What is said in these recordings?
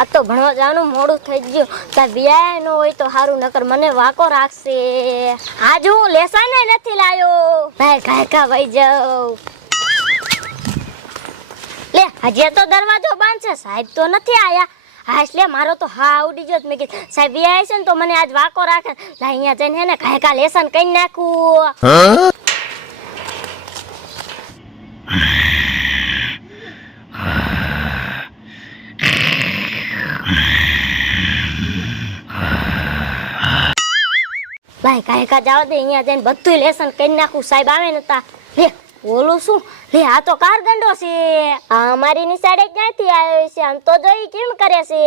આ તો ભણવા જવાનું મોડું થઈ ગયું. ત્યાં વ્યાય ન હોય તો સારું નકર મને વાકો રાખશે. આજ હું લેસન નથી લાયો. ભાઈ કાયકા ભાઈ જાઉં. લે, હજી તો દરવાજો બંધ છે. સાહેબ તો નથી આયા. હા, એટલે મારો તો હા આવડી ગયો મેં કીધું, સાહેબ, વ્યાય છે ને તો મને આજ વાકો રાખે. અહીંયા જઈને હે ને કાયકા લેસન કરી નાખું. લાય કા જાવ દે, અહીંયા જઈને બધું લેસન કરી નાખું. સાહેબ આવે ને તા. લે, ઓલું શું? લે, આ તો કાર ગંડો છે. આ અમારી નિશાળે ક્યાંથી આવ્યો છે? આમ તો જોઈ કેમ કરે છે?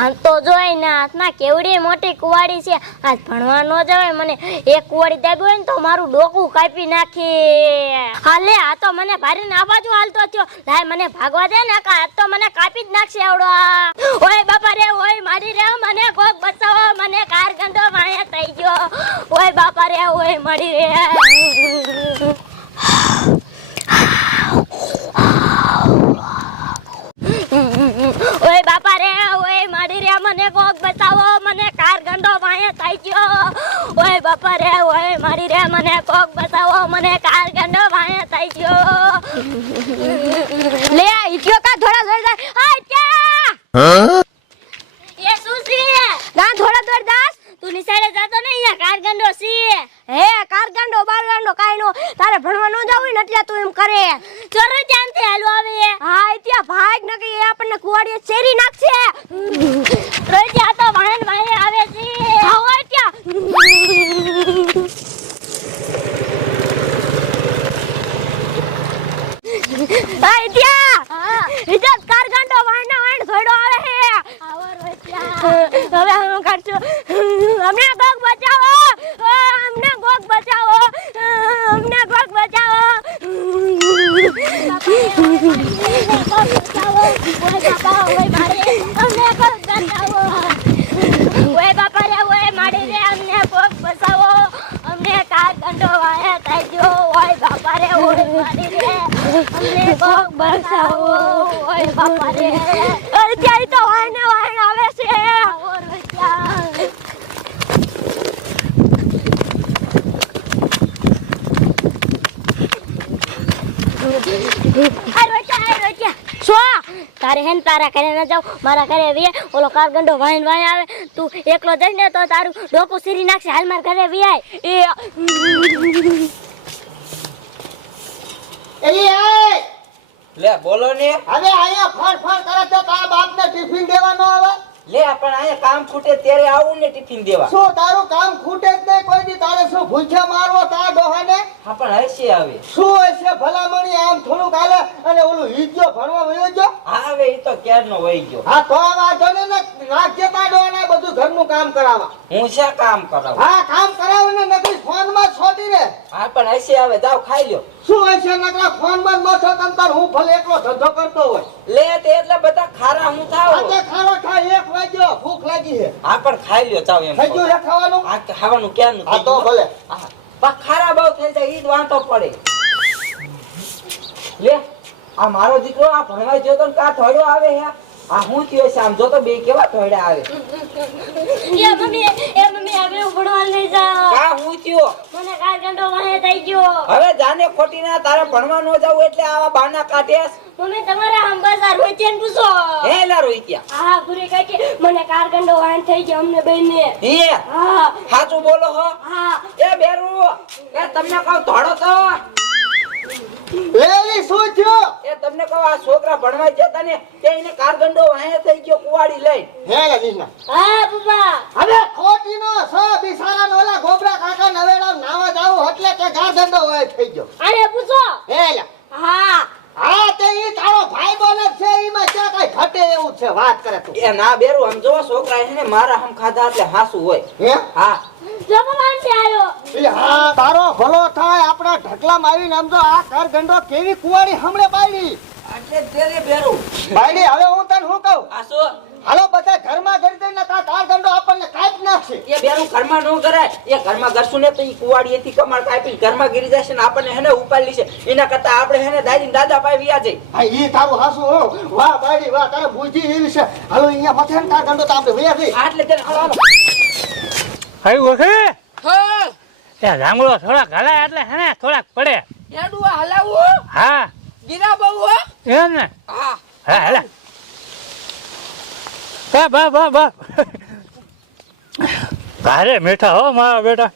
આમ તો જોઈ ને હાથમાં કેવડી મોટી કુવાડી છે. આજ ભણવા ન જવાય, મને એક કુવાડી દાબી હોય ને તો મારું ડોકું કાપી નાખી. હા, લે, આ તો મને ભારીને આ બાજુ હાલતો થયો. લાય, મને ભાગવા દે ને કા આ તો મને કાપી જ નાખશે આવડો આ. ઓય બાપા રે ઓય મારી રે મને કોક બચાવો મને કાર ગંડો માયા થઈ ગયો ઓય બાપા રે ઓય મારી રે ઓય બાપા રે ઓય મારી રે મને કોક બચાવો મને કાર ગંડો વાંહે થઈ ગયો ઓય બાપા રે ઓય મારી રે મને કોક બચાવો મને કાર ગંડો વાંહે થઈ ગયો લે ઈટ્યો કા થોડા થોડા હા ક્યાં એ શું છે ગા થોડા થોડા દાસ તું નિસાડે જાતો ને અહીંયા કાર ગંડો છે હે કાર ગંડો બાર ગંડો કાઈ નો તારે ભણવા ન જાવું ને એટલે તું એમ કરે ચોરો જાનથી હાલો આવે હા ત્યાં ભાગ ન કે એ આપણને કુવાડીએ શેરી નાખશે રોજ આ તો વાહન વાહન આવે છે હા હોય ત્યાં હાય ત્યાં ઇજ્જત કાર ગંડો વાહન વાહન થોડો આવે છે હવે હું કાઢશું. અમને કોક બચાવો. અમને કોક બચાવો. અમને કોક બચાવો. અમને ભોગ ગયો. ઓય બાપા રે ઓય મારી રે અમને કોક બચાવો ઓય બાપા રે અત્યારે તો વાયને વાયને આવે છે આવો રોજા આ રોજા આ રોજા શું હે ને તારા ઘરે ન જાવ મારા ઘરે વે ઓલો કારગંડો વાઈન વાઈ આવે તું એકલો જઈને તો તારું ડોકું સીરી નાખશે હાલ મારા ઘરે વિયાય એ લે બોલો ને. હવે અહીંયા ફળ ફળ કરે તો તારા બાપને ટિફિન દેવાનો લે પણ અહીંયા કામ ખૂટે ત્યારે આવું ને ટિફિન દેવા. શું તારું કામ ખૂટે જ નહીં? કોઈ દી તારે શું ભૂખ્યા મારવો તા ડોહાને? હા પણ હશે આવે શું હશે ભલામણી? આમ થોડું કાલે અને ઓલું હિજ્જો ભણવા વયો ગયો? હા હવે એ તો ક્યારનો વહી ગયો. હા તો વાંધો ને. ને તા ડોહા ડોહાને બધું ઘરનું કામ કરાવવા. હું શા કામ કરાવું? હા કામ કરાવ ને નકરી ફોનમાં માં છોડી રે હા પણ હશે આવે જાવ ખાઈ લ્યો. શું હશે? નકરા ફોનમાં જ ન છો તમ તાર હું ભલે એકલો ધંધો કરતો હોય. લે તે એટલે બધા ખારા હું થાવ. ખારો થાય એક વાગ્યો ભૂખ લાગી છે. હા પણ ખાઈ લ્યો જાવ એમ થઈ ગયું છે ખાવાનું? આ ખાવાનું ક્યારનું હા થઈ તો ભલે. હા. ખારા બહુ થઈ જાય ઈ જ વાંધો પડે. લે આ મારો દીકરો આ ભણવા ગયો તો કા થોડો આવે હે? આ હું થયો છે? આમ જો તો બે કેવા થોડા આવે. એ મમ્મી એ હું ભણવા લઈ જાઉં કા હું થયો? મને કારગંડો વાહે થઈ ગયો. હવે જાને ખોટી ના તારે ભણવા ન જાવું એટલે આવા બાના કાઢેસ મમ્મી તમારા બજાર રોચેન પૂછો. હે લા રોહિત્યા? હા પૂરી કહે કે મને કારગંડો વાહન થઈ ગયો અમને બેને. હે? હા. સાચું બોલો હો? હા. એ બેરુ એ તમને કહું ધોડો તો લેલી શું થયું? એ તમને કહો આ છોકરા ભણવા જતા ને તે એને કારગંડો વાહે થઈ ગયો કુવાડી લઈ હે લીના હા બાબા. હવે? ખોટી નો સો બિસારા નોલા ગોબરા કાકા નવેડા નાવા જાવ એટલે કે કારગંડો હોય થઈ ગયો. અરે પૂછો. હે લા હા. હા તે ઈ તારો ભાઈ બોન છે ઈમાં ક્યાં કઈ ઘટે એવું છે? વાત કરે તું. એ ના બેરુ આમ જો છોકરા એને મારા હમ ખાધા એટલે હાસુ હોય. હે? હા. છે આયો. હા તારો ભલો થાય આપણા ઢકલામાં આવીને આમ જો આ ગંડો કેવી કુવાડી હમણે બાયડી એટલે તેરે બેરુ બાયડી હવે હું તને શું કહું? શું? હાલો બધા ઘરમાં કરી દઈને તા તાર ગંડો આપણને કાઢી નાખશે એ બેરુ ઘરમાં ઘરમાં નો કરાય એ ઘરમાં કરશું ને તો ઈ કુવાડીએથી કમાડ કાપી ઘરમાં ગીરી જશે ને આપણને હેને ઉપાડી છે. એના કરતા આપણે હેને દાદી દાદા પાસે વ્યા જઈ હા ઈ તારું હાસુ હો. વાહ બાયડી વાહ તારે બુદ્ધિ એવી છે. હાલો અહીંયા મથે ને તાર ગંડો તો આપણે વ્યા જઈ આટલે તને હાલો હાલો આવ્યું હા. એ જાંગળો થોડાક હલાય એટલે હે થોડા થોડાક પડે. એડું હલાવું હા. ગીરા બહુ હો. એમ ને? હા. હા હેલા. બા બા બા બા. ભારે મીઠા હો મારા બેટા.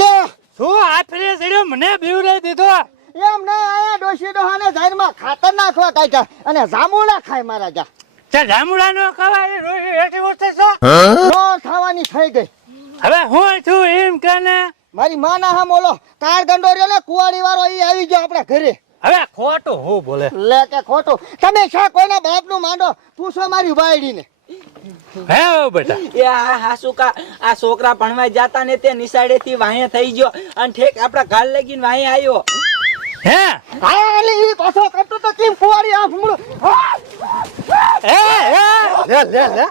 લે. શું આફરી ચડ્યો મને બીવડાવી દીધો? એમ ને આયા ડોશી ડોહાને જાહેરમાં ખાતર નાખવા કાઢ્યા અને જામુડા ખાય મારા જા તે જામુડા નો ખવાય રોજી એટી ઉઠે છો? નો ખાવાની થઈ ગઈ. હવે હું છું એમ કે ને? મારી માના હા ઓલો કાર ગંડો રહ્યો ને કુવાડી વાળો એ આવી ગયો આપણા ઘરે. હવે ખોટું હું બોલે? લે કે ખોટું. તમે શા કોઈના બાપનું માંડો? પૂછો મારી બાયડીને હે બેટા. એ આ હાસુકા આ છોકરા ભણવા જાતા ને તે નિશાળે થી વાહે થઈ ગયો અને ઠેક આપડા ગાલ લગીને વાહે આવ્યો. હે? આ એટલે ઈ પાછો કરતો તો કેમ કુવાડી આમ ફૂમડો હે હે? લે લે લે.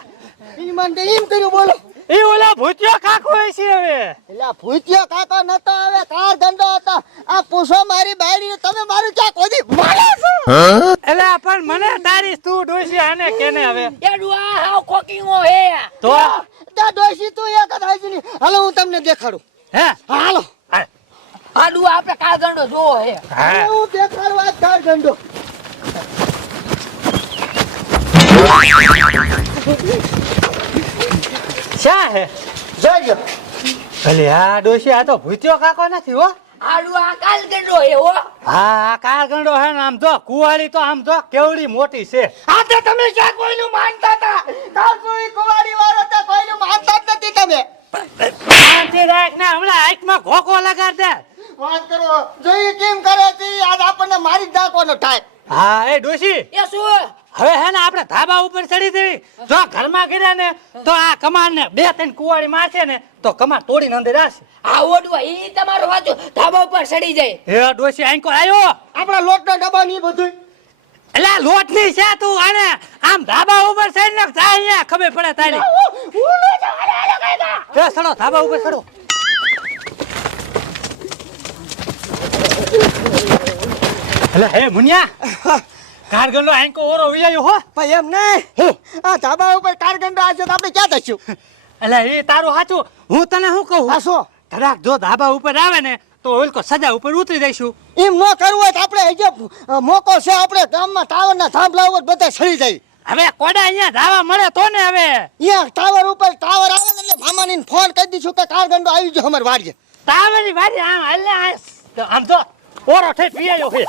ઈ મને એમ કર્યું બોલો. એ ઓલા ભૂતિયો કાકો હોય છે હવે. એલા આ ભૂતિયો કાકો નતો હવે કાર ધંધો હતો. આ પૂછો મારી બાયડી તમે મારું ક્યાં કોદી મારે છો. એટલે પણ મને તારી તું ડોસી આને કેને હવે? એ આ હાવ કોકીંગો હે. તો ત્યાં ડોશી તું એક જ હાજી હાલો હું તમને દેખાડું. હે? હા, હાલો. હા આડું આપણે ધંધો જોવો હે. હા. હું દેખાડું આ કાર ગંડો શા હે? જોજો. ભલે આ ડોસી આ તો ભૂત્યો કાકો નથી હો. આડું આ કાલગંડો હે હો. હા આ કાલ ગંડો હે ને આમ જો કુવાળી તો આમ જો કેવડી મોટી છે. આ તો તમે ક્યાં કોઈનું માનતા હતા? કાલ સુઈ કુવાળી વાળો તો કોઈનું માનતા જ નથી તમે. શાંતિ રાખ ને હમણાં આંખમાં ઘોકો લગાડ દે. વાત કરો. જોઈ કેમ કરે છે આજ આપણને મારી જ નાખવાનો થાય. હા એ ડોસી એ શું? હવે હે ને આપણે ધાબા ઉપર ચડી દેવી જો ઘરમાં ગીર્યા ને તો આ કમાન ને બે ત્રણ કુવાડી મારશે ને તો કમાન તોડીને અંદર આવશે આ ઓડવા ઈ તમારું વાંચો. ધાબા ઉપર ચડી જાય. હે ડોસી આંકો આવ્યો આપણા લોટનો ડબ્બા ની બધું એટલે લોટની છે તું આને આમ ધાબા ઉપર ચડી ને જા અહીંયા ખબર પડે તારી. એ સડો ધાબા ઉપર ચડો. એટલે હે મુનિયા કારગંડો આંકો ઓરો વિયાયો હો. ભાઈ એમ નહીં. આ ધાબા ઉપર કારગંડો આવશે તો આપણે ક્યાં થશું એટલે એ તારું સાચું હું તને શું કહું? આ ધડાક જો ધાબા ઉપર આવે ને તો ઓલકો સજા ઉપર ઉતરી જઈશું. એમ ન કરવું હોય તો આપણે જે મોકો છે આપણે ગામમાં ટાવરના થાંભલા ઉપર બધા સડી જાય. હવે કોડા અહીંયા ધાવા મળે તો ને હવે? અહીંયા ટાવર ઉપર ટાવર આવે ને એટલે મામાની ફોન કરી દઈશું કે કારગંડો આવી ગયો અમારે વાડીએ. ની વારી આમ એટલે આમ તો ઓરો થઈ પીયાયો છે.